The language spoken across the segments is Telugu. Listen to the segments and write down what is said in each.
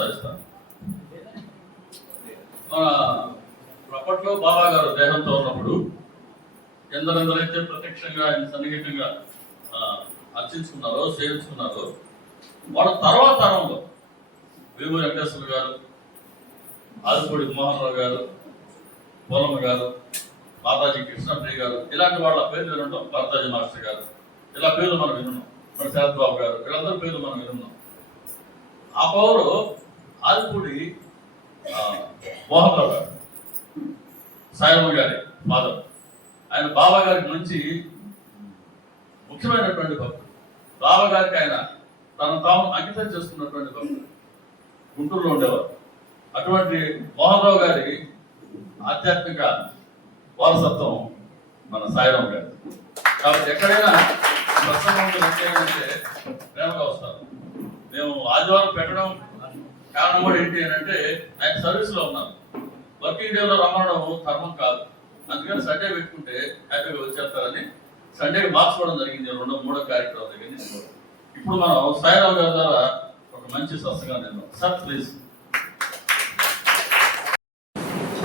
కొనసాగిస్తాను మన అప్పట్లో బాబా గారు దేహంతో ఉన్నప్పుడు ఎందరెందరైతే ప్రత్యక్షంగా ఆయన సన్నిహితంగా అర్చించుకున్నారో సేవించుకున్నారో వాళ్ళ తర్వాత తరంలో వేము వెంకటేశ్వర గారు ఆదిపూడి మోహన్రావు గారు పోలమ్మ గారు మాతాజీ కృష్ణప్రియ గారు ఇలాంటి వాళ్ళ పేర్లు వినుంటాం భరతాజీ మాస్టర్ గారు. ఇలా పేర్లు మనం వినున్నాం. మన శరత్ బాబు గారు వీళ్ళందరి పేర్లు మనం వినున్నాం. ఆ పౌరు ఆదిపూడి ఆ, మోహన్ రావు గారు సాయిబాబు గారి ఫాదర్. ఆయన బాబా గారికి మంచి ముఖ్యమైనటువంటి భక్తుడు. బాబా గారికి ఆయన తను తాము అంకితం చేసుకున్నటువంటి భక్తుడు. గుంటూరులో ఉండేవారు. అటువంటి మోహన్ రావు గారి ఆధ్యాత్మిక వారసత్వం మన సాయిరాం గారు. కాబట్టి ఎక్కడైనా ప్రసంగం అంటే ప్రేమగా వస్తారు. మేము ఆదివారం పెట్టడం కారణం కూడా ఏంటి అని అంటే ఆయన సర్వీస్లో ఉన్నారు వర్కింగ్ డే లో రమ్మడం ధర్మం కాదు. అందుకని సండే పెట్టుకుంటే హ్యాపీగా వచ్చేస్తారని సండే మార్చుకోవడం జరిగింది. రెండో మూడో కార్యక్రమం దగ్గర ఇప్పుడు మనం సాయిరావు గారి ద్వారా ఒక మంచి సత్సంగా నేను సార్ ప్లీజ్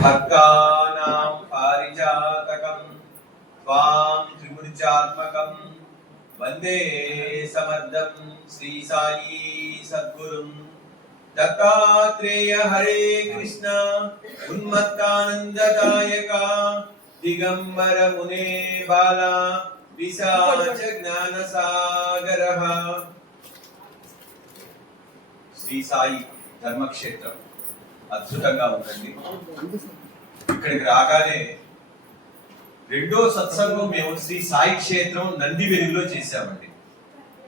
భక్తానాం పారిజాతకం త్వాం త్రిమూర్చాత్మకం వందే సమర్థం శ్రీ సాయి సద్గురుం. దత్తాత్రేయ హరే కృష్ణ ఉన్మత్తానందదాయక దిగంబర మునే బాల విశాచ జ్ఞాన సాగర శ్రీ సాయి ధర్మక్షేత్రం అద్భుతంగా ఉందండి. ఇక్కడికి రాగానే రెండో సత్సంగం మేము శ్రీ సాయి క్షేత్రం నంది వెలుగులో చేశామండి.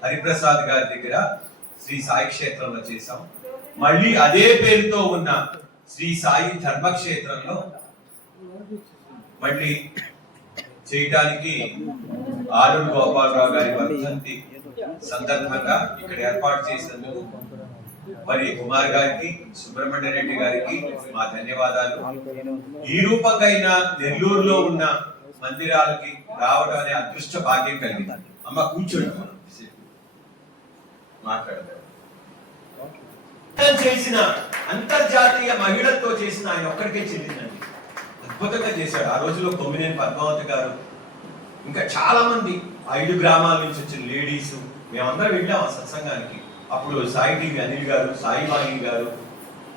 హరిప్రసాద్ గారి దగ్గర శ్రీ సాయి క్షేత్రంలో చేశాం. మళ్ళీ అదే పేరుతో ఉన్న శ్రీ సాయి ధర్మక్షేత్రంలో మళ్ళీ చేయటానికి ఆరుడు గోపాలరావు గారి వర్ధంతి సందర్భంగా ఇక్కడ ఏర్పాటు చేసినందుకు మరి కుమార్ గారికి సుబ్రహ్మణ్య రెడ్డి గారికి మా ధన్యవాదాలు. ఈ రూపకైనా నెల్లూరులో ఉన్న మందిరాలకి రావడం అనే అదృష్ట భాగ్యం కలిగింది. అమ్మ కూర్చోండి. అమ్మ. మాట్లాడదాం. చేసిన అంతర్జాతీయ మహిళలతో చేసిన ఆయన ఒక్కడికే చెల్లిందండి. అద్భుతంగా చేశాడు. ఆ రోజులో కొమ్మినేని పద్మావతి గారు ఇంకా చాలా మంది ఐదు గ్రామాల నుంచి వచ్చిన లేడీస్ మేమందరం వెళ్ళాం ఆ సత్సంగానికి. అప్పుడు సాయి టీవీ అనిల్ గారు సాయి వాణి గారు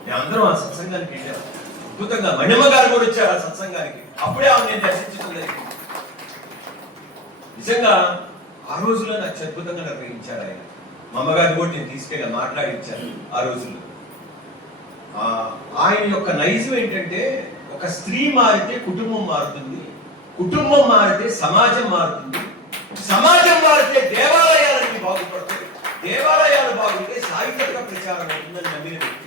మేమందరం ఆ సత్సంగానికి వెళ్ళాం. అద్భుతంగా మణిమ గారు కూడా వచ్చారు ఆ సత్సంగానికి. అప్పుడే ఆమె నేను దర్శించడం నిజంగా ఆ రోజుల్లో నాకు అద్భుతంగా నిర్వహించారు ఆయన. మా అమ్మగారిని కూడా నేను తీసుకెళ్ళి మాట్లాడించాను ఆ రోజుల్లో. ఆయన యొక్క నైజం ఏంటంటే ఒక స్త్రీ మారితే కుటుంబం మారుతుంది కుటుంబం మారితే సమాజం మారుతుంది సమాజం మారితే దేవాలయాలన్నీ బాగుపడతాయి దేవాలయాలు బాగుంటే సాహిత్యక ప్రచారం అవుతుందని నమ్మిన వ్యక్తి.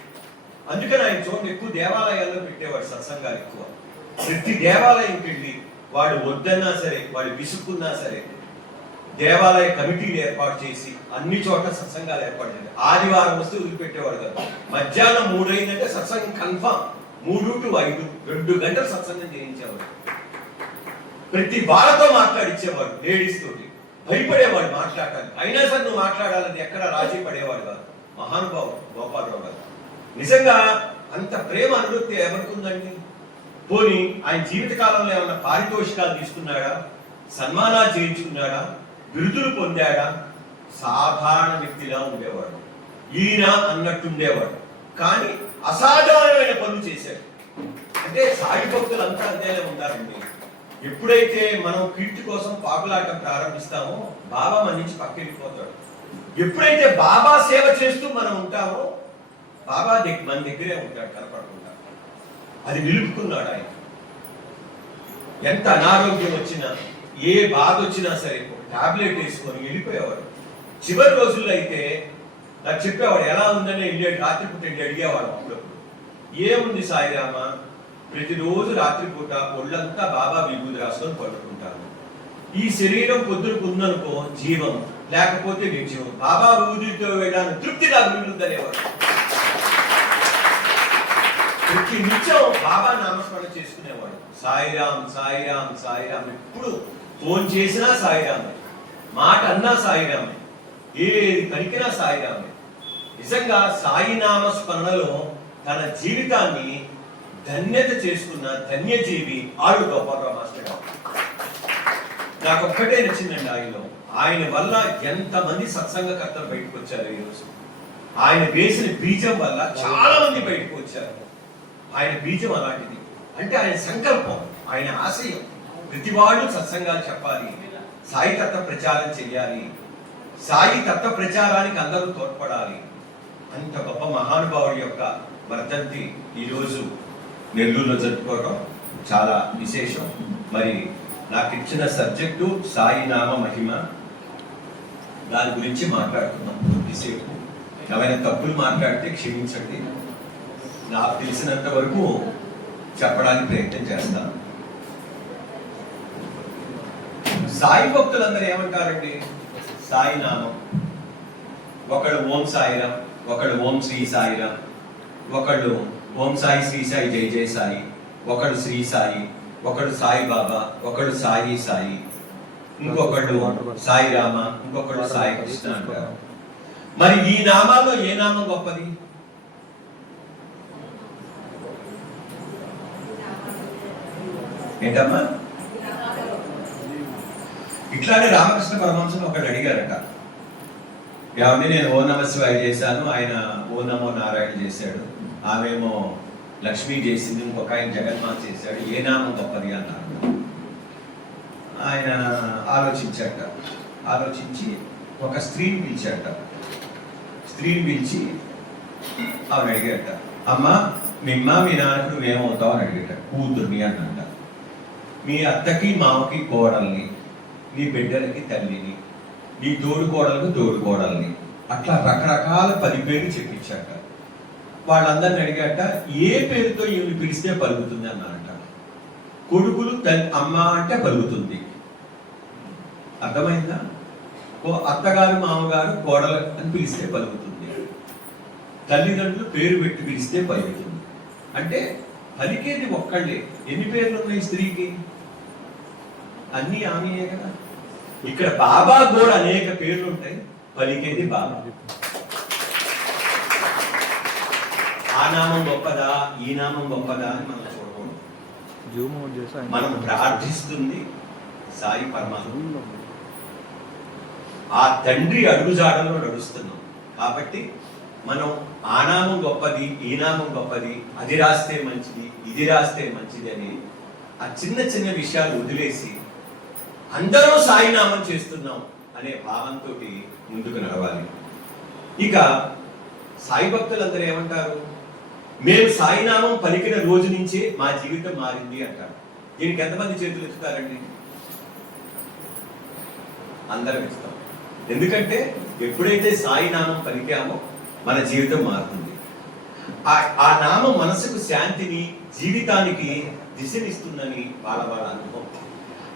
అందుకని ఆయన చూడండి ఎక్కువ దేవాలయాల్లో పెట్టేవాడు సత్సంగాలు ఎక్కువ. ప్రతి దేవాలయంకి వెళ్ళి వాడు వద్దన్నా సరే వాడు విసుక్కున్నా సరే దేవాలయ కమిటీలు ఏర్పాటు చేసి అన్ని చోట్ల సత్సంగాలు ఏర్పాటు చేయాలి ఆదివారం వస్తే వదిలిపెట్టేవాడు కాదు. మధ్యాహ్నం మూడు సత్సంగం కన్ఫామ్ మూడు టు ఐదు రెండు గంటలు సత్సంగం చేయించేవాడు ప్రతి వాళ్ళతో మాట్లాడిచ్చేవాడు లేడీస్ తోటి. భయపడేవాడు మాట్లాడటానికి. అయినా సరే నువ్వు మాట్లాడాలని ఎక్కడ రాజీ పడేవాడు కాదు. మహానుభావుడు గోపాలరావు గారు. నిజంగా అంత ప్రేమ అనుభూతి ఎవరికి ఉందండి పోనీ ఆయన జీవిత కాలంలో ఏమన్నా పారితోషికాలు తీసుకున్నాడా? సన్మానాలు చేయించుకున్నాడా? బిరుదులు పొందాడా? సాధారణ వ్యక్తిలా ఉండేవాడు. ఈయన అన్నట్టుండేవాడు కానీ అసాధారణమైన పనులు చేశాడు. అంటే సాయి భక్తులు అంతా అంతేనే ఉంటారండి. ఎప్పుడైతే మనం కీర్తి కోసం పాకులాటం ప్రారంభిస్తామో బాబా మన నుంచి పక్కెళ్ళిపోతాడు. ఎప్పుడైతే బాబా సేవ చేస్తూ మనం ఉంటామో బాబా దగ్గర మన దగ్గరే ఉంటాడు కనపడకుండా. అది నిలుపుకున్నాడు ఆయన. ఎంత అనారోగ్యం వచ్చినా ఏ బాధ వచ్చినా సరే టాబ్లెట్ వేసుకొని వెళ్ళిపోయేవాడు. చివరి రోజుల్లో అయితే నాకు చెప్పేవాడు ఎలా ఉందని వెళ్ళి రాత్రిపూట వెళ్ళి అడిగేవాడు అప్పుడప్పుడు. ఏముంది సాయిరామ? ప్రతిరోజు రాత్రిపూట ఒళ్ళంతా బాబా విభూతి రాసుకొని పడుకుంటాను. ఈ శరీరం పొద్దునకు ఉందనుకో జీవం లేకపోతే నిర్జీవం. బాబా విభూతితో వెళ్ళాను తృప్తి నాకు మిగులుతుందనేవాడు. ప్రతి నిత్యం బాబా నామస్మరణ చేసుకునేవాడు. సాయిరామ్ సాయిరామ్ సాయిరామ్. ఎప్పుడు ఫోన్ చేసినా సాయిరామే. మాట అన్నా సాయిరామే ఏది పలికినా సాయిరామే నిజంగా సాయినామ స్మరణలో తన జీవితాన్ని ధన్యత చేసుకున్న ధన్యజీవి ఆరు గోపాలరావు మాస్టర్ గారు. నాకు ఒక్కటే నచ్చిందండి ఆయనలో. ఆయన వల్ల ఎంతమంది సత్సంగకర్తలు బయటకు వచ్చారు ఈరోజు ఆయన వేసిన బీజం వల్ల చాలా మంది బయటకు వచ్చారు. ఆయన బీజం అలాంటిది. అంటే ఆయన సంకల్పం ఆయన ఆశయం. ప్రతివాడు సత్సంగాలు చెప్పాలి. సాయి తత్వ ప్రచారం చేయాలి సాయి తత్వ ప్రచారానికి అందరూ తోడ్పడాలి. అంత గొప్ప మహానుభావుడి యొక్క వర్ధంతి ఈరోజు నెల్లూరులో జరుపుకోవడం చాలా విశేషం. మరి నాకు ఇచ్చిన సబ్జెక్టు సాయి నామ మహిమ. దాని గురించి మాట్లాడుతున్నాం కొద్దిసేపు. ఏమైనా తప్పులు మాట్లాడితే క్షమించండి. నాకు తెలిసినంత వరకు చెప్పడానికి ప్రయత్నం చేస్తాను. సాయి భక్తులందరూ ఏమంటారండి? సాయి నామం. ఒకళ్ళు ఓం సాయిరాం ఒకళ్ళు ఓం శ్రీ సాయిరాం ఒకళ్ళు ఓం సాయి శ్రీ సాయి జై జై సాయి ఒకడు శ్రీ సాయి ఒకడు సాయి బాబా ఒకడు సాయి సాయి ఇంకొకళ్ళు సాయి రామ ఇంకొకళ్ళు సాయి కృష్ణ అంటారు. మరి ఈ నామాల్లో ఏ నామం గొప్పది? ఏంటమ్మా? ఇట్లానే రామకృష్ణ పరమహంసను ఒకడు అడిగారట. ఏమండి నేను ఓ నమ శివాయ చేశాను ఆయన ఓ నమో నారాయణ చేశాడు. ఆమెమో లక్ష్మి చేసింది ఇంకొక ఆయన జగన్మాత చేశాడు ఏ నామం గొప్పది అన్నారు. ఆయన ఆలోచించాట ఆలోచించి ఒక స్త్రీని పిలిచాట స్త్రీని పిలిచి ఆమె అడిగాట అమ్మ మిమ్మ మీ నాన్నకు నువ్వేమవుతావు? అని అడిగాట కూతుర్ని అన్నంట మీ అత్తకి మామకి కోడల్ని నీ బిడ్డలకి తల్లిని నీ తోడుకోడలకు తోడుకోడల్ని. తోడు అట్లా రకరకాల పది పేర్లు చెప్పించాక వాళ్ళందరిని అడిగాట ఏ పేరుతో ఈమెను పిలిస్తే పలుకుతుంది అన్నారట. కొడుకులు తల్లి అమ్మ అంటే పలుకుతుంది. అర్థమైందా? ఓ అత్తగారు మామగారు కోడలు అని పిలిస్తే పలుకుతుంది. తల్లిదండ్రులు పేరు పెట్టి పిలిస్తే పలుకుతుంది. అంటే పలికేది ఒక్కళ్ళే. ఎన్ని పేర్లు ఉన్నాయి స్త్రీకి? అన్నీ ఆమెయే కదా. ఇక్కడ బాబా కూడా అనేక పేర్లు ఉంటాయి పలికేది బాబా. ఆ నామం గొప్పదా ఈ నామం గొప్పదా అని మనం చూడకూడదు. మనం ప్రార్థిస్తుంది సాయి పరమాత్మ. ఆ తండ్రి అడుగుజాడలో నడుస్తున్నాం. కాబట్టి మనం ఆ నామం గొప్పది ఈ నామం గొప్పది అది రాస్తే మంచిది ఇది రాస్తే మంచిది అని ఆ చిన్న చిన్న విషయాలు వదిలేసి అందరూ సాయినామం చేస్తున్నాం అనే భావంతో ముందుకు నడవాలి. ఇక సాయి భక్తులందరూ ఏమంటారు? మేము సాయినామం పలికిన రోజు నుంచే మా జీవితం మారింది అంటారు. దీనికి ఎంతమంది చేతులు ఎత్తుతారండి? అందరం ఇస్తాం ఎందుకంటే ఎప్పుడైతే సాయినామం పలికామో మన జీవితం మారుతుంది. ఆ ఆ నామం మనసుకు శాంతిని జీవితానికి దిశనిస్తుందని వాళ్ళ వాళ్ళ అనుభవం.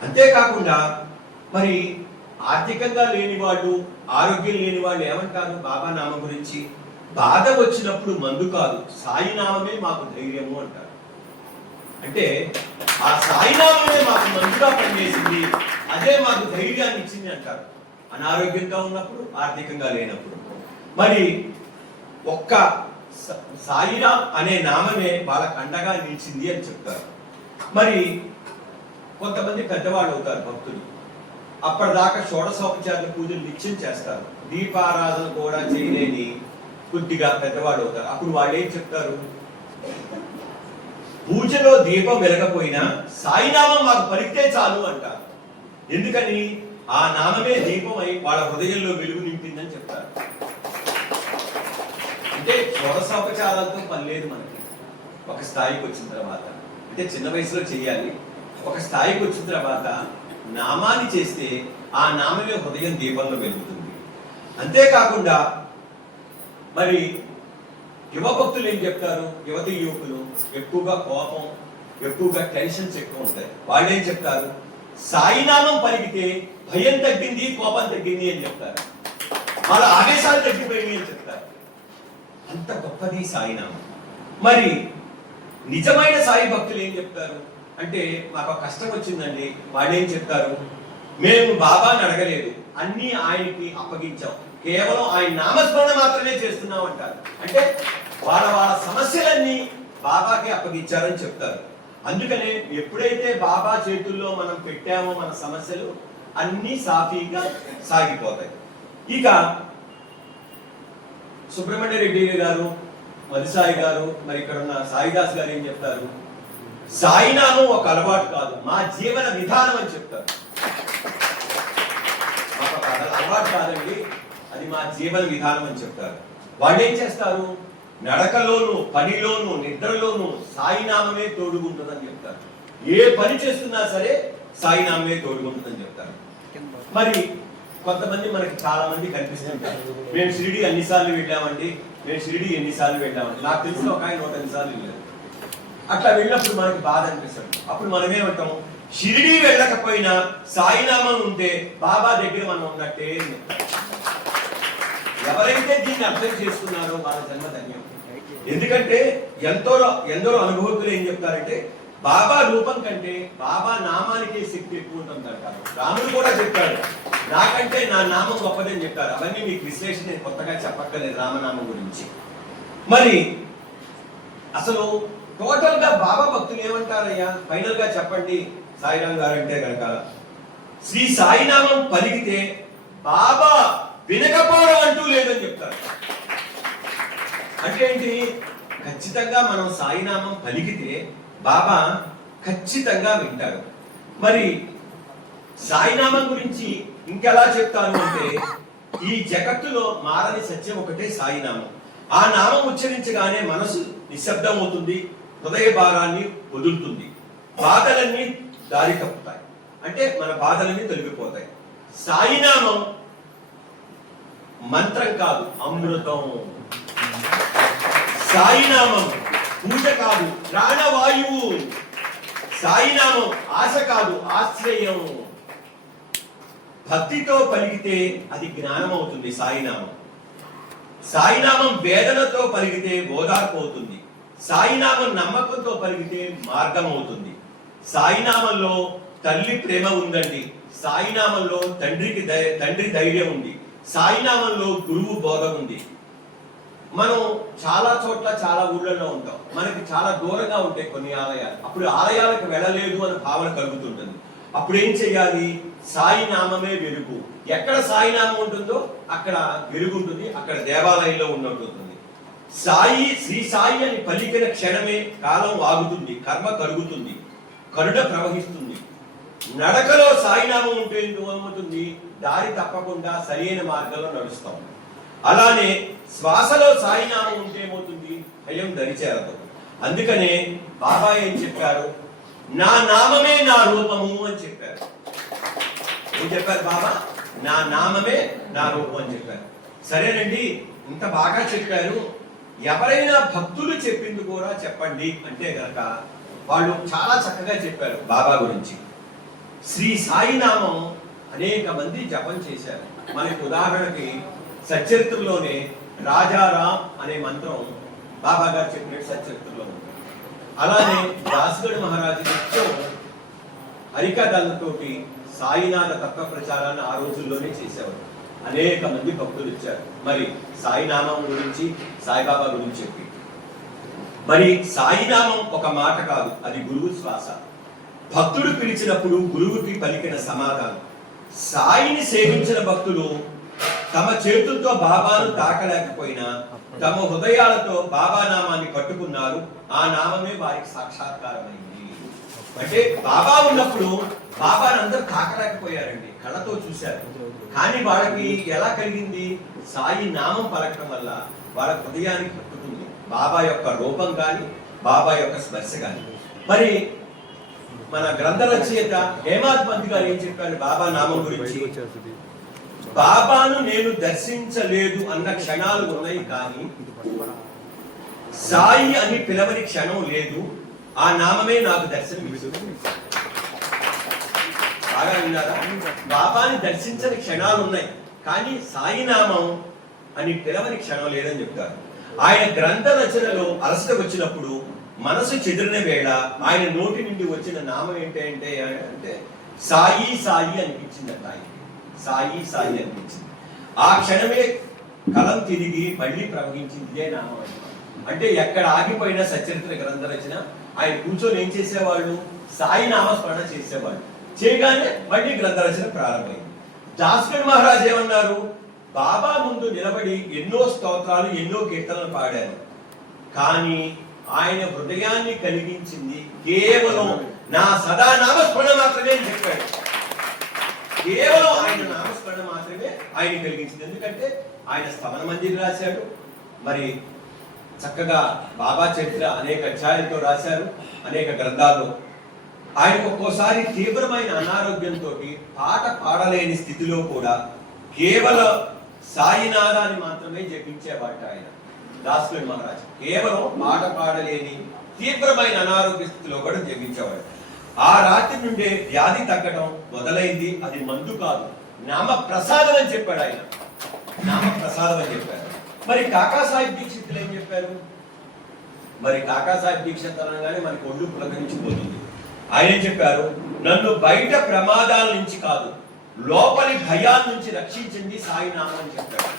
అంతేకాకుండా మరి ఆర్థికంగా లేని వాళ్ళు ఆరోగ్యం లేని వాళ్ళు ఏమంటారు బాబా నామం గురించి బాధ వచ్చినప్పుడు మందు కాదు. సాయినామమే మాకు ధైర్యము అంటారు. అంటే ఆ సాయినామమే మాకు మందుగా పనిచేసింది. అదే మాకు ధైర్యాన్ని ఇచ్చింది అంటారు. అనారోగ్యంగా ఉన్నప్పుడు ఆర్థికంగా లేనప్పుడు. మరి ఒక్క స- సాయిరామ్ అనే నామమే వాళ్ళకు అండగా నిలిచింది అని చెప్తారు. మరి కొంతమంది పెద్దవాళ్ళు అవుతారు భక్తులు. అప్పటిదాకా షోడశోపచారుల పూజలు నిత్యం చేస్తారు. దీపారాధన కూడా చేయలేని కొద్దిగా పెద్దవాళ్ళు అవుతారు. అప్పుడు వాళ్ళు ఏం చెప్తారు? పూజలో దీపం వెలగపోయినా సాయినామం మాకు పలికితే చాలు అంటారు. ఎందుకని? ఆ నామమే దీపం అయి వాళ్ళ హృదయంలో వెలుగు నింపిందని చెప్తారు. అంటే షోడశోపచారాలతో పని లేదు మనకి. ఒక స్థాయికి వచ్చిన తర్వాత. అంటే చిన్న వయసులో చేయాలి ఒక స్థాయికి వచ్చిన తర్వాత నామాన్ని చేస్తే ఆ నామమే హృదయం దీపంలో వెలుగుతుంది. అంతేకాకుండా మరి యువ భక్తులు ఏం చెప్తారు? యువతి యువకులు ఎక్కువగా కోపం ఎక్కువగా టెన్షన్స్ ఎక్కువ ఉంటాయి. వాళ్ళు ఏం చెప్తారు? సాయినామం పలికితే భయం తగ్గింది కోపం తగ్గింది అని చెప్తారు. వాళ్ళ ఆవేశాలు తగ్గిపోయింది అని చెప్తారు. అంత గొప్పది సాయినామం మరి నిజమైన సాయి భక్తులు ఏం చెప్తారు? అంటే మాకు కష్టం వచ్చిందండి. వాళ్ళు ఏం చెప్తారు మేము బాబాని అడగలేదు. అన్నీ ఆయనకి అప్పగించాం. కేవలం ఆయన నామస్మరణ మాత్రమే చేస్తున్నాం అంటారు. అంటే వాళ్ళ వాళ్ళ సమస్యలన్నీ బాబాకి అప్పగించారని చెప్తారు. అందుకనే ఎప్పుడైతే బాబా చేతుల్లో మనం పెట్టామో మన సమస్యలు అన్నీ సాఫీగా సాగిపోతాయి. ఇక సుబ్రహ్మణ్య రెడ్డి గారు మధుసాయి గారు మరి ఇక్కడ ఉన్న సాయిదాస్ గారు ఏం చెప్తారు? సాయినామం ఒక అలవాటు కాదు మా జీవన విధానం అని చెప్తారు. మాకు అలవాటు కాదండి అది మా జీవన విధానం అని చెప్తారు. వాళ్ళు ఏం చేస్తారు? నడకలోను పనిలోను నిద్రలోను సాయినామమే తోడుగుంటుందని చెప్తారు. ఏ పని చేస్తున్నా సరే సాయినామమే తోడుగుంటుందని చెప్తారు. మరి కొంతమంది మనకి చాలా మంది కనిపిస్తుంటారు మేము షిరిడి ఎన్నిసార్లు వెళ్ళామండి మేము షిరిడి ఎన్నిసార్లు వెళ్ళామండి. నాకు తెలిసిన ఒక ఆయన ఒక ఎన్నిసార్లు వెళ్ళారు. అట్లా వెళ్ళినప్పుడు మనకి బాధ అనిపిస్తుంది. అప్పుడు మనమేమంటాం షిరిడి వెళ్ళకపోయినా సాయినామం ఉంటే బాబా దగ్గర మనం ఉన్నట్టే ఎవరైతే దీన్ని అర్థం చేసుకున్నారో వాళ్ళ జన్మ ధన్యం. ఎందుకంటే ఎంతో ఎందరో అనుభవకులు ఏం చెప్తారంటే బాబా రూపం కంటే బాబా నామానికే శక్తి ఎక్కువ ఉంటుంది అంటారు. రాముడు కూడా చెప్పాడు నాకంటే నా నామం గొప్పదని చెప్పారు అవన్నీ మీకు విశ్లేషణ కొత్తగా చెప్పక్కర్లేదు రామనామం గురించి. మరి అసలు టోటల్గా బాబా భక్తులు ఏమంటారయ్యా? ఫైనల్గా చెప్పండి సాయిరాం గారు అంటే కనుక శ్రీ సాయినామం పలికితే బాబా వినకపోవడం అంటూ లేదని చెప్తారు. అంటే ఏంటి? ఖచ్చితంగా మనం సాయినామం పలికితే బాబా ఖచ్చితంగా వింటారు. మరి సాయినామం గురించి ఇంకెలా చెప్తాను అంటే ఈ జగత్తులో మారని సత్యం ఒకటే సాయినామం. ఆ నామం ఉచ్చరించగానే మనసు నిశ్శబ్దం అవుతుంది హృదయ భారాన్ని వదులుతుంది. బాధలన్నీ దారి తప్పుతాయి అంటే మన బాధలన్నీ తొలగిపోతాయి. సాయినామం మంత్రం కాదు అమృతం. సాయినామం పూజ కాదు ప్రాణవాయువు. సాయినామం ఆశ కాదు ఆశ్రయం. భక్తితో పలికితే అది జ్ఞానం అవుతుంది సాయినామం. సాయినామం వేదనతో పలిగితే ఓదార్పు అవుతుంది సాయినామం నమ్మకంతో పలిగితే మార్గం అవుతుంది సాయినామంలో తల్లి ప్రేమ ఉందండి. సాయినామంలో తండ్రికి తండ్రి ధైర్యం ఉంది. సాయినామంలో గురువు బోధ ఉంది. మనం చాలా చోట్ల చాలా ఊళ్ళల్లో ఉంటాం. మనకి చాలా దూరంగా ఉంటాయి కొన్ని ఆలయాలు. అప్పుడు ఆలయాలకు వెళ్ళలేదు అనే భావన కలుగుతుంటుంది. అప్పుడు ఏం చేయాలి? సాయి నామమే వెలుగు. ఎక్కడ సాయినామం ఉంటుందో అక్కడ వెలుగుంటుంది అక్కడ దేవాలయంలో ఉన్నట్టుంది సాయి శ్రీ సాయి అని పలికిన క్షణమే కాలం ఆగుతుంది కర్మ కలుగుతుంది కరుణ ప్రవహిస్తుంది. నడకలో సాయినామం ఉంటే ఏమవుతుంది దారి తప్పకుండా సరైన మార్గంలో నడుస్తాం. అలానే శ్వాసలో సాయినామం ఉంటే ఏమవుతుంది? భయం దరిచేరదు. అందుకనే బాబా ఏం చెప్పారు? నా నామమే నా రూపము అని చెప్పారు. ఏం చెప్పారు బాబా? నా నామమే నా రూపం అని చెప్పారు. సరేనండి ఇంత బాగా చెప్పారు. ఎవరైనా భక్తులు చెప్పింది కూడా చెప్పండి అంటే గనక వాళ్ళు చాలా చక్కగా చెప్పారు బాబా గురించి. శ్రీ సాయినామం అనేక మంది జపం చేశారు. మనకి ఉదాహరణకి సచరిత్రలోనే రాజారాం అనే మంత్రం బాబా గారు చెప్పినట్టు సచరిత్రలో ఉంది. అలానే దాసుగడు మహారాజు నిత్యం హరికథలతోటి సాయినాథ తత్వ ప్రచారాన్ని ఆ రోజుల్లోనే చేసేవారు అనేక మంది భక్తులు ఇచ్చారు. మరి సాయినామం గురించి సాయిబాబా గురించి చెప్పి. మరి సాయినామం ఒక మాట కాదు అది గురువు శ్వాస. భక్తుడు పిలిచినప్పుడు గురువుకి పలికిన సమాధానం. సాయిని సేవించిన భక్తులు తమ చేతులతో బాబాను తాకలేకపోయినా తమ హృదయాలతో బాబా నామాన్ని పట్టుకున్నారు ఆ నామమే వారికి సాక్షాత్కారమైంది. అంటే బాబా ఉన్నప్పుడు బాబాని అందరు తాకలేకపోయారండి కళ్ళతో చూశారు. కానీ వాళ్ళకి ఎలా కలిగింది? సాయి నామం పలకడం వల్ల వాళ్ళ హృదయానికి పట్టుకుంది బాబా యొక్క రూపం కానీ బాబా యొక్క స్పర్శ కానీ మరి మన గ్రంథ రచయిత హేమాద్ పంత్ గారు ఏం చెప్పారు బాబా నామం గురించి? బాబాను నేను దర్శించలేదు అన్న క్షణాలు ఉన్నాయి కానీ సాయి అని పిలవని క్షణం లేదు. ఆ నామమే నాకు దర్శనం. బాగా విన్నారా? బాబాని దర్శించని క్షణాలు ఉన్నాయి కానీ సాయి నామం అని పిలవని క్షణం లేదని చెప్తారు. ఆయన గ్రంథ రచనలో అలసట వచ్చినప్పుడు మనసు చెదిరిన వేళ ఆయన నోటి నుండి వచ్చిన నామం ఏంటంటే అంటే సాయి సాయి అనిపించిందట ఆయన సాయి సాయి అనిపించింది. ఆ క్షణమే కలం తిరిగి మళ్ళీ ప్రవహించింది ఇదే నామం అంటే ఎక్కడ ఆగిపోయిన సచరిత్ర గ్రంథ రచన ఆయన కూర్చొని ఏం చేసేవాళ్ళు? సాయి నామస్మరణ చేసేవాళ్ళు. చేయగానే మళ్ళీ గ్రంథ రచన ప్రారంభమైంది. జాస్కర్ మహారాజ్ ఏమన్నారు? బాబా ముందు నిలబడి ఎన్నో స్తోత్రాలు ఎన్నో కీర్తనలు పాడారు. కానీ ఆయన హృదయాన్ని కలిగించింది కేవలం నా సదా నామస్మరణ మాత్రమే అని చెప్పాడు. కేవలం ఆయన నామస్మరణ మాత్రమే ఆయన కలిగించింది. ఎందుకంటే ఆయన స్థమన మందిని రాశాడు. మరి చక్కగా బాబా చరిత్ర అనేక అధ్యాయులతో రాశారు అనేక గ్రంథాలు. ఆయన ఒక్కోసారి తీవ్రమైన అనారోగ్యంతో పాట పాడలేని స్థితిలో కూడా కేవలం సాయినాదాన్ని మాత్రమే జపించేవాట ఆయన దాస్కర్ మహారాజ్. కేవలం పాట పాడలేని తీవ్రమైన అనారోగ్య స్థితిలో కూడా జపించేవాడు. ఆ రాత్రి నుండే వ్యాధి తగ్గడం మొదలైంది. అది మందు కాదు నామ ప్రసాదం అని చెప్పాడు ఆయన. నామ ప్రసాదం అని చెప్పాడు మరి కాకా సాహిబ్ దీక్షితులు ఏం చెప్పారు? మరి కాకా సాహిబ్ దీక్షిత్ అనగానే మనకి ఒళ్ళు పులకరించిపోతుంది. ఆయన ఏం చెప్పారు? నన్ను బయట ప్రమాదాల నుంచి కాదు లోపలి భయాల నుంచి రక్షించింది సాయినామం అని చెప్పాడు.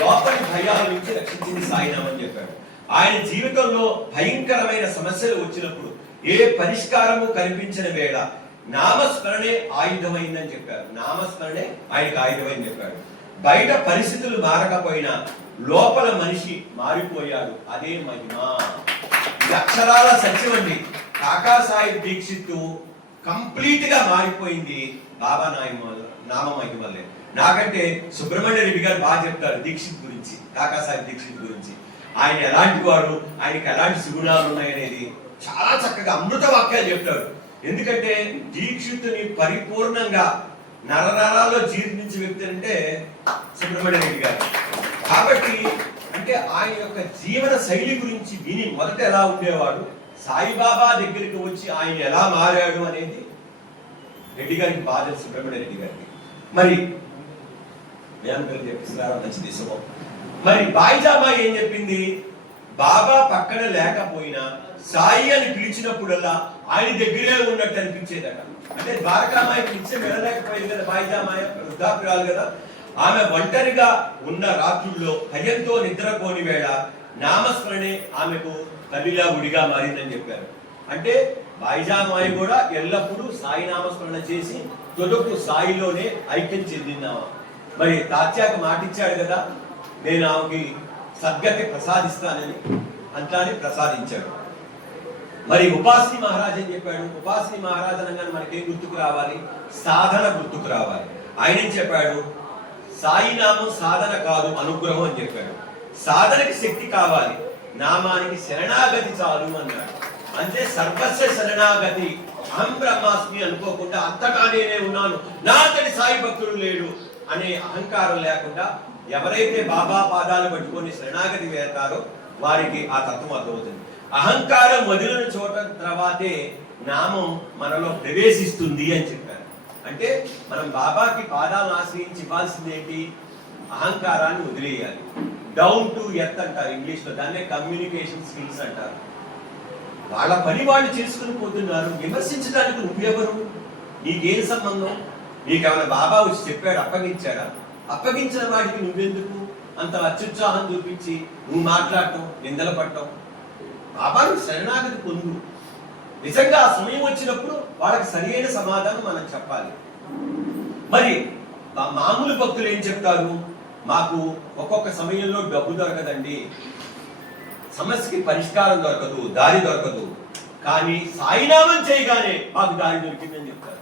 లోపలి భయాల నుంచి రక్షించింది సాయినామం అని చెప్పాడు. ఆయన జీవితంలో భయంకరమైన సమస్యలు వచ్చినప్పుడు ఏ పరిష్కారము కనిపించిన వేళ నామస్మరణే ఆయుధమైందని చెప్పారు. నామస్మరణే ఆయనకు ఆయుధమైందని చెప్పాడు. బయట పరిస్థితులు మారకపోయినా లోపల మనిషి మారిపోయాడు. అదే మహిమ. ఇది అక్షరాల సత్యమండి. కాకా సాహిబ్ దీక్షిత్ కంప్లీట్గా మారిపోయింది బాబా నాయమ నామ మహిమలే వల్లే. నాకంటే సుబ్రహ్మణ్య రెడ్డి గారు బాగా చెప్తారు దీక్షిత్ గురించి కాకా సాహిబ్ దీక్షిత్ గురించి. ఆయన ఎలాంటి వాడు ఆయనకి ఎలాంటి సుగుణాలు ఉన్నాయనేది చాలా చక్కగా అమృత వాక్యాలు చెప్తాడు ఎందుకంటే దీక్షితుని పరిపూర్ణంగా నరనరాల్లో జీర్ణించి వ్యక్తి అంటే సుబ్రహ్మణ్య రెడ్డి గారు. కాబట్టి అంటే ఆయన యొక్క జీవన శైలి గురించి విని మొదట ఎలా ఉండేవాడు? సాయిబాబా దగ్గరికి వచ్చి ఆయన ఎలా మారాడు అనేది రెడ్డి గారికి బాధ సుబ్రహ్మణ్య రెడ్డి గారికి. మరి నేను గారు చెప్పిస్తున్నారా? మంచిది శుభం మరి బాయిజామా ఏం చెప్పింది? బాబా పక్కన లేకపోయినా సాయి అని పిలిచినప్పుడల్లా ఆయన దగ్గరే ఉన్నట్టు అనిపించేదట. అంటే ద్వారకామాయ పిలిచి వెళ్ళలేకపోయింది కదా బాయిజామాయ వృద్ధాపురాలు కదా. ఆమె ఒంటరిగా ఉన్న రాత్రుల్లో భయంతో నిద్రపోని వేళ నామస్మరణే ఆమెకు తల్లిలా ఉడిగా మారిందని చెప్పారు. అంటే బాయిజామాయి కూడా ఎల్లప్పుడూ సాయి నామస్మరణ చేసి తొలుపు సాయిలోనే ఐక్యం చెందిందామా. మరి తాత్యాకు మాటిచ్చాడు కదా నేను ఆమెకి సద్గతి ప్రసాదిస్తానని అంతాన్ని ప్రసాదించాడు. మరి ఉపాసిని మహారాజ్ అని చెప్పాడు? ఉపాసిని మహారాజ్ అనగానే మనకేం గుర్తుకు రావాలి? సాధన గుర్తుకు రావాలి. ఆయన చెప్పాడు? సాయి నామం సాధన కాదు అనుగ్రహం అని చెప్పాడు. సాధనకి శక్తి కావాలి. నామానికి శరణాగతి చాలు అన్నాడు. అంటే సర్వస్వ శరణాగతి. అహం బ్రహ్మాస్మి అనుకోకుండా అంతటా నేనే ఉన్నాను. నా అంతటి సాయి భక్తుడు లేడు అనే అహంకారం లేకుండా ఎవరైతే బాబా పాదాలు పట్టుకొని శరణాగతి వేస్తారో వారికి ఆ తత్వం అర్థమవుతుంది. అహంకారం వదిలిన చోట తర్వాతే నామం మనలో ప్రవేశిస్తుంది అని చెప్పారు. అంటే మనం బాబాకి పాదాలను ఆశ్రయించి అహంకారాన్ని వదిలేయాలి. డౌన్ టు ఎర్త్ అంటారు ఇంగ్లీష్లో దాన్నే కమ్యూనికేషన్ స్కిల్స్ అంటారు. వాళ్ళ పని వాళ్ళు చేసుకుని పోతున్నారు. విమర్శించడానికి నువ్వెవరు? నీకేం సంబంధం? నీకేమైనా బాబా వచ్చి చెప్పాడు? అప్పగించాడా? అప్పగించిన వాడికి నువ్వెందుకు? అంత అత్యుత్సాహం చూపించి నువ్వు మాట్లాడటం నిందల పట్టడం. బాబాను శరణాగతి పొందు. నిజంగా ఆ సమయం వచ్చినప్పుడు వాళ్ళకి సరైన సమాధానం మనం చెప్పాలి. మరి మామూలు భక్తులు ఏం చెప్తారు? మాకు ఒక్కొక్క సమయంలో డబ్బు దొరకదండి. సమస్యకి పరిష్కారం దొరకదు దారి దొరకదు. కానీ సాయినామం చేయగానే మాకు దారి దొరికిందని చెప్తారు.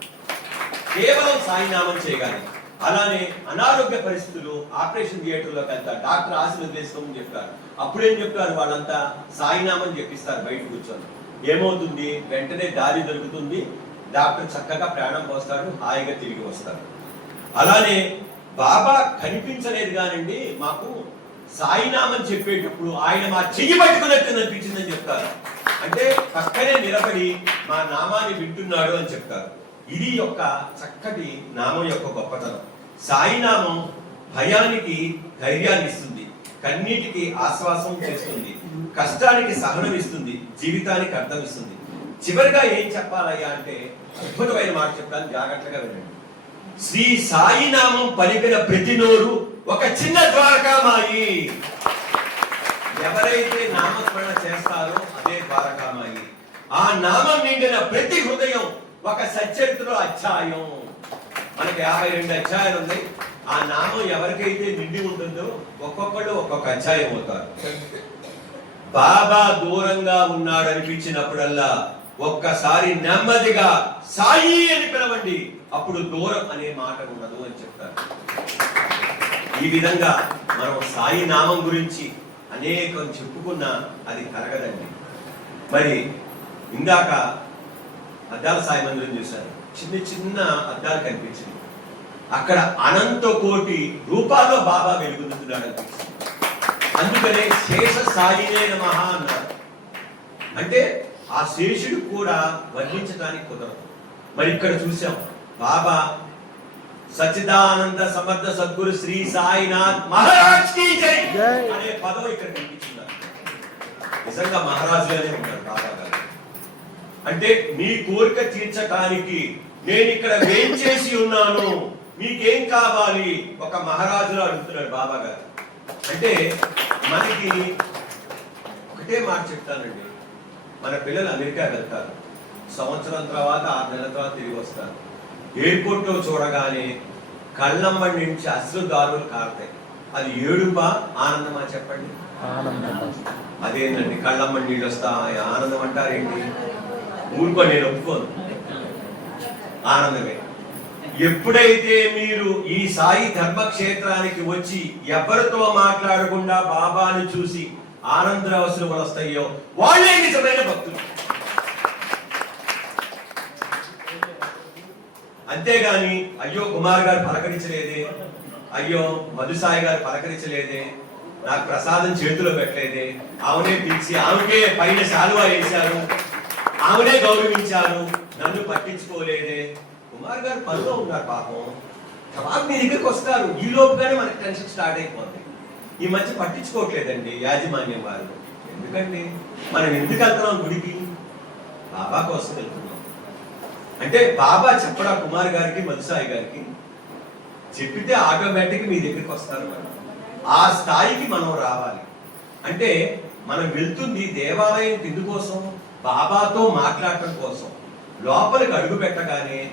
కేవలం సాయినామం చేయగానే. అలానే అనారోగ్య పరిస్థితులు ఆపరేషన్ థియేటర్లోకి వెళ్తారు. డాక్టర్ ఆశీర్వదేశం చెప్తారు. అప్పుడేం చెప్తారు? వాళ్ళంతా సాయినామం చెప్పిస్తారు బయట కూర్చొని. ఏమవుతుంది? వెంటనే దారి దొరుకుతుంది. డాక్టర్ చక్కగా ప్రాణం పోస్తాడు హాయిగా తిరిగి వస్తారు అలానే బాబా కనిపించలేదు కానండి మాకు సాయినామని చెప్పేటప్పుడు ఆయన మా చెయ్యి పట్టుకున్నట్టు అనిపించిందని చెప్తారు. అంటే పక్కనే నిలబడి మా నామాన్ని వింటున్నాడు అని చెప్తారు. ఇది యొక్క చక్కటి నామం యొక్క గొప్పతనం. సాయినామం భయానికి ధైర్యాన్ని ఇస్తుంది. కన్నీటికి ఆశ్వాసం చేస్తుంది. కష్టానికి సహనం ఇస్తుంది. జీవితానికి అర్థం ఇస్తుంది. చివరిగా ఏం చెప్పాలయ్యా అంటే అద్భుతమైన మాట చెప్తాను జాగ్రత్తగా వినండి శ్రీ సాయినామం పలికిన ప్రతి నోరు ఒక చిన్న ద్వారకామాయి. ఎవరైతే నామస్మరణ చేస్తారో అదే ద్వారకామాయి. ఆ నామం నిండిన ప్రతి హృదయం ఒక సచ్చరిత్రలో అధ్యాయం. మనకి యాభై రెండు అధ్యాయాలు ఉన్నాయి. ఆ నామం ఎవరికైతే నిండి ఉంటుందో ఒక్కొక్కడు ఒక్కొక్క అధ్యాయం అవుతారు. బాబా దూరంగా ఉన్నాడు అనిపించినప్పుడల్లా ఒక్కసారి నెమ్మదిగా సాయి అని పిలవండి. అప్పుడు దూరం అనే మాట ఉండదు అని చెప్తారు. ఈ విధంగా మనం సాయి నామం గురించి అనేకం చెప్పుకున్నా అది కరగదండి మరి ఇందాక అద్దాల సాయి మందిరం చూశాను చిన్న చిన్న అద్దాలు కనిపించింది. అక్కడ అనంత కోటి రూపాల్లో బాబా వెలుగుతున్నాడు అనిపించింది అందుకనే శేష సాయినే నమః అన్నారు. అంటే ఆ శేషుడు కూడా వర్ణించడానికి కుదరదు. మరి ఇక్కడ చూసాం బాబా సచిదానంద సమర్థ సద్గురు శ్రీ సాయినాథ్ మహారాజ్కి జై జై. అనే పదం ఇక్కడ కనిపించింది నిజంగా మహారాజుగానే ఉంటారు బాబా గారు. అంటే మీ కోరిక తీర్చడానికి నేను ఇక్కడ వేంచేసి ఉన్నాను? మీకేం కావాలి? ఒక మహారాజులో అడుగుతున్నాడు బాబా గారు. అంటే మనకి ఒకటే మాట చెప్తానండి. మన పిల్లలు అమెరికా వెళ్తారు. సంవత్సరం తర్వాత ఆరు నెలల తర్వాత తిరిగి వస్తారు. ఎయిర్పోర్ట్లో చూడగానే కళ్ళమ్మడి నుంచి అశ్రుదారులు కారుతాయి. అది ఏడుపా ఆనందమా చెప్పండి? అదేంటండి? కళ్ళమ్మ నీళ్ళు వస్తా ఆనందం అంటారేంటి? ఊరుకో నేను ఒప్పుకోను. ఆనందమే. ఎప్పుడైతే మీరు ఈ సాయి ధర్మక్షేత్రానికి వచ్చి ఎవరితో మాట్లాడకుండా బాబాను చూసి ఆనందరవసలు వస్తాయో వాళ్ళే నిజమైన భక్తులు. అంతేగాని అయ్యో కుమార్ గారు పలకరించలేదే అయ్యో మధుసాయి గారు పలకరించలేదే నాకు ప్రసాదం చేతిలో పెట్టలేదే ఆమెనే పిలిచి ఆమెకే పైన శాలువా వేశారు ఆమెనే గౌరవించారు నన్ను పట్టించుకోలేదే కుమార్ గారు పనిలో ఉన్నారు పాపం. కబాబ్ మీ దగ్గరికి వస్తారు. ఈ లోపుగానే మనకి టెన్షన్ స్టార్ట్ అయిపోతుంది ఈ మధ్య పట్టించుకోవట్లేదండి యాజమాన్యం వారు. ఎందుకండి? మనం ఎందుకు వెళ్తున్నాం గుడికి? బాబా కోసం వెళ్తున్నాం. అంటే బాబా చెప్పడా కుమార్ గారికి మధుసాయి గారికి? చెప్పితే ఆటోమేటిక్ మీ దగ్గరికి వస్తారు మనం ఆ స్థాయికి మనం రావాలి. అంటే మనం వెళ్తుంది దేవాలయం ఎందుకోసం? బాబాతో మాట్లాడటం కోసం. లోపలికి అడుగు పెట్టగానే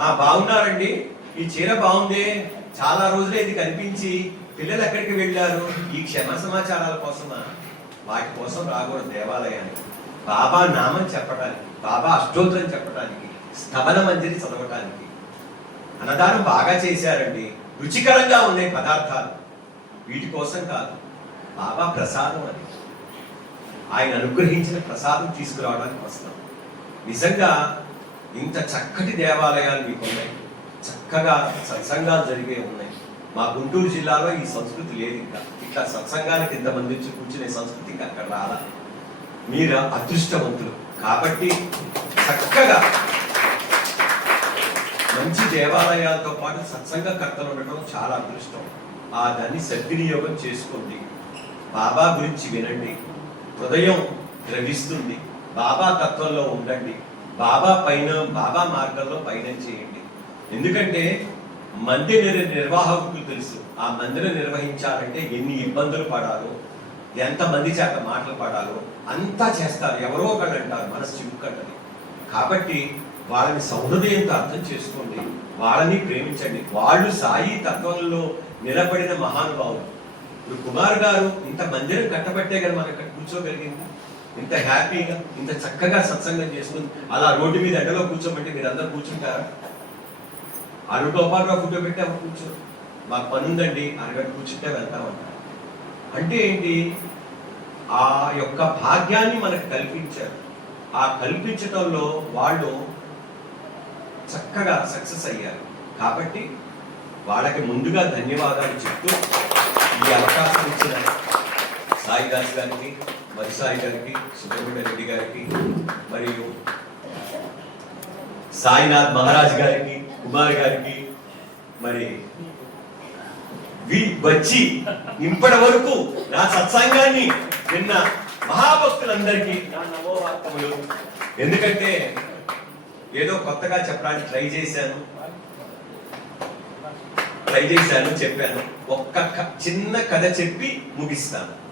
ఆ బాగున్నారండి. ఈ చీర బాగుందే. చాలా రోజులే ఇది కనిపించి పిల్లలు ఎక్కడికి వెళ్ళారు? ఈ క్షమ సమాచారాల కోసమా? వాటి కోసం రాకూడదు దేవాలయానికి. బాబా నామం చెప్పడానికి బాబా అష్టోత్తరం చెప్పడానికి స్తబల మంజరి చదవటానికి. అన్నదానం బాగా చేశారండి. రుచికరంగా ఉన్నాయి పదార్థాలు. వీటి కోసం కాదు బాబా ప్రసాదం అది. ఆయన అనుగ్రహించిన ప్రసాదం తీసుకురావడానికి వస్తాం నిజంగా ఇంత చక్కటి దేవాలయాలు మీకు ఉన్నాయి చక్కగా సత్సంగాలు జరిగే ఉన్నాయి. మా గుంటూరు జిల్లాలో ఈ సంస్కృతి లేదు ఇంకా. ఇట్లా సత్సంగానికి ఇంతమంది వచ్చి కూర్చునే సంస్కృతి ఇంకా అక్కడ రాలా. మీరు అదృష్టవంతులు. కాబట్టి చక్కగా మంచి దేవాలయాలతో పాటు సత్సంగ కర్తలు ఉండటం చాలా అదృష్టం. ఆ దాన్ని సద్వినియోగం చేసుకోండి. బాబా గురించి వినండి. హృదయం ద్రవిస్తుంది. బాబా తత్వంలో ఉండండి. బాబా పైన బాబా మార్గంలో పైన చేయండి. ఎందుకంటే మందిర నిర్వాహకులు తెలుసు ఆ మందిరం నిర్వహించాలంటే ఎన్ని ఇబ్బందులు పడాలో ఎంత మంది చేత మాటలు పడాలో అంతా చేస్తారు. ఎవరో ఒకళ్ళు అంటారు మనసు చిక్కుకట్టది కాబట్టి వాళ్ళని సౌహృదయంతో అర్థం చేసుకోండి వాళ్ళని ప్రేమించండి. వాళ్ళు సాయి తత్వంలో నిలబడిన మహానుభావులు. ఇప్పుడు కుమార్ గారు ఇంత మందిరం కట్టబట్టే కదా మనం ఇక్కడ కూర్చోగలిగింది? ఇంత హ్యాపీగా ఇంత చక్కగా సత్సంగం చేసుకుని అలా రోడ్డు మీద ఎండలో కూర్చోమంటే మీరు అందరూ కూర్చుంటారా అరగంటతో పాటు ఫోటో కూర్చో. మాకు పని ఉందండి అరగంట కూర్చుంటే వెళ్తామంటారు అంటే ఏంటి? ఆ యొక్క భాగ్యాన్ని మనకు కల్పించారు. ఆ కల్పించటంలో వాళ్ళు చక్కగా సక్సెస్ అయ్యారు. కాబట్టి వాళ్ళకి ముందుగా ధన్యవాదాలు చెప్తూ ఈ అవకాశం ఇచ్చిన సాయిదాస్ గారికి మరిసాయి గారికి సుబ్రహ్మణ్య రెడ్డి గారికి మరియు సాయినాథ్ మహారాజ్ గారికి కుమార్ గారికి మరి వచ్చి ఇప్పటి వరకు నా సత్సంగాన్ని నిన్న మహాభక్తులందరికీ నా నమోవార్తములు ఎందుకంటే ఏదో కొత్తగా చెప్పడానికి ట్రై చేశాను. ట్రై చేశాను చెప్పాను. ఒక్క చిన్న కథ చెప్పి ముగిస్తాను.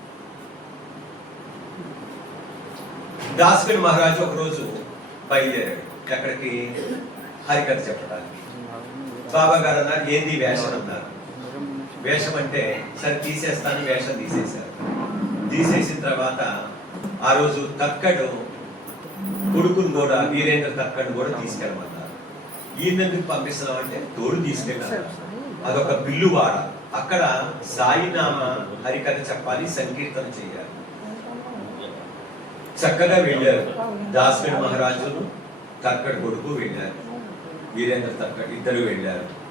దాస్కర్ మహారాజు ఒకరోజు బయలుదేరాడు. ఎక్కడికి హరికథ చెప్పడానికి. బాబా గారు అన్నారు ఏంది వేషం? అన్నారు. వేషం అంటే సరే తీసేస్తాను వేషం తీసేశారు. తీసేసిన తర్వాత ఆ రోజు తక్కడు కొడుకుని కూడా వీరేంద్ర తక్కడు కూడా తీసుకెళ్ళమన్నారు. ఈయన ఎందుకు పంపిస్తున్నాం అంటే తోడు తీసుకెళ్ళారు అదొక బిల్లువాడ. అక్కడ సాయినామ హరికథ చెప్పాలి సంకీర్తన చేయాలి. చక్కగా వెళ్ళారు. దాసరి మహారాజును తక్కడు కొడుకు వెళ్ళారు. వీరేంద్ర తక్కడు ఇద్దరు వెళ్ళారు.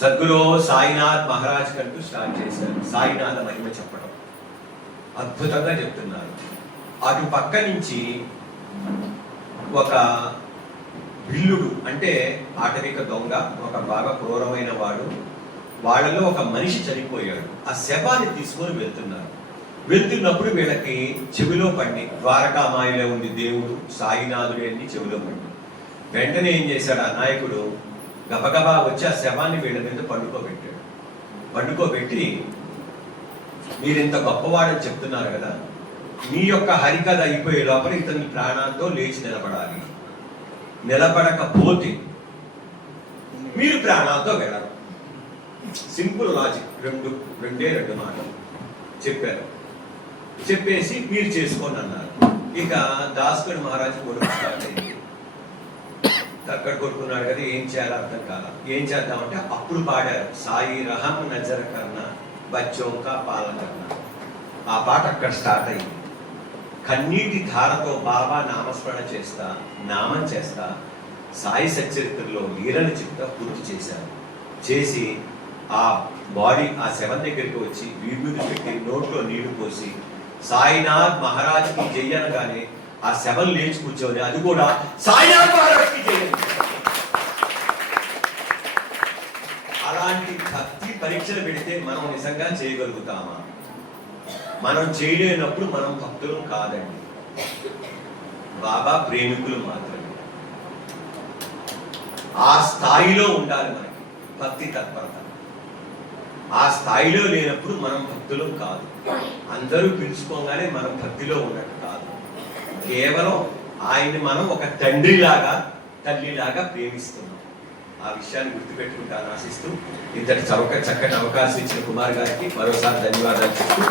సద్గురు సాయినాథ్ మహారాజ్ కంటూ స్టార్ట్ చేశారు. సాయినాథ మహిమ చెప్పడం. అద్భుతంగా చెప్తున్నారు. అటు పక్క నుంచి ఒక బిల్లుడు అంటే ఆటవిక దొంగ ఒక బాగా క్రూరమైన వాడు వాళ్ళలో ఒక మనిషి చనిపోయాడు. ఆ శవాన్ని తీసుకొని వెళ్తున్నారు. వెళ్తున్నప్పుడు వీళ్ళకి చెవిలో పడి ద్వారకామాయిలో ఉంది దేవుడు సాయినాథుడు అని చెవిలో పడి. వెంటనే ఏం చేశాడు? ఆ నాయకుడు గబగబా వచ్చి ఆ శవాన్ని వీళ్ళ మీద పండుకోబెట్టాడు. పండుకోబెట్టి మీరింత గొప్పవాడని చెప్తున్నారు కదా. మీ యొక్క హరికథ అయిపోయే లోపల ఇతని ప్రాణాలతో లేచి నిలబడాలి. నిలబడకపోతే మీరు ప్రాణాలతో వెళ్ళరు సింపుల్ లాజిక్. రెండు రెండే రెండు మాటలు చెప్పారు. చెప్పేసి మీరు చేసుకోండి అన్నారు ఇక దాస్కర్ మహారాజు కూడా స్టార్ట్ అయింది. అక్కడ కొడుకున్నాడు కదా ఏం చేయాలో అర్థం కాల. ఏం చేద్దామంటే అప్పుడు పాడారు. సాయి రహం నజర కర్ణ బచ్చోంకా పాలకర్ణ ఆ పాట అక్కడ స్టార్ట్ అయింది. కన్నీటి ధారతో బాబా నామస్మరణ చేస్తా నామం చేస్తా సాయి సచరిత్రలో వీరని చెప్తా పూర్తి చేశారు. చేసి ఆ బాడీ ఆ శవం దగ్గరికి వచ్చి విభూతి పెట్టి నోట్లో నీళ్ళు పోసి సాయినాథ్ మహారాజ్కి జై అనగానే ఆ శవం లేచి కూర్చోని అది కూడా సాయినాథ్ మహారాజ్కి జై. అలాంటి భక్తి పరీక్షలు పెడితే మనం నిజంగా చేయగలుగుతామా? మనం చేయలేనప్పుడు మనం భక్తులం కాదండి. బాబా ప్రేమికులు మాత్రమే. ఆ స్థాయిలో ఉండాలి మనకి భక్తి తత్పరత. ఆ స్థాయిలో లేనప్పుడు మనం భక్తిలో కాదు. అందరూ పిలుచుకోగానే మనం భక్తిలో ఉన్నట్టు కాదు. కేవలం ఆయన్ని మనం ఒక తండ్రిలాగా తల్లిలాగా ప్రేమిస్తున్నాం. ఆ విషయాన్ని గుర్తుపెట్టుకుంటాను ఆశిస్తూ ఇంతటి చౌక చక్కటి అవకాశం ఇచ్చిన కుమార్ గారికి మరోసారి ధన్యవాదాలు చెప్తూ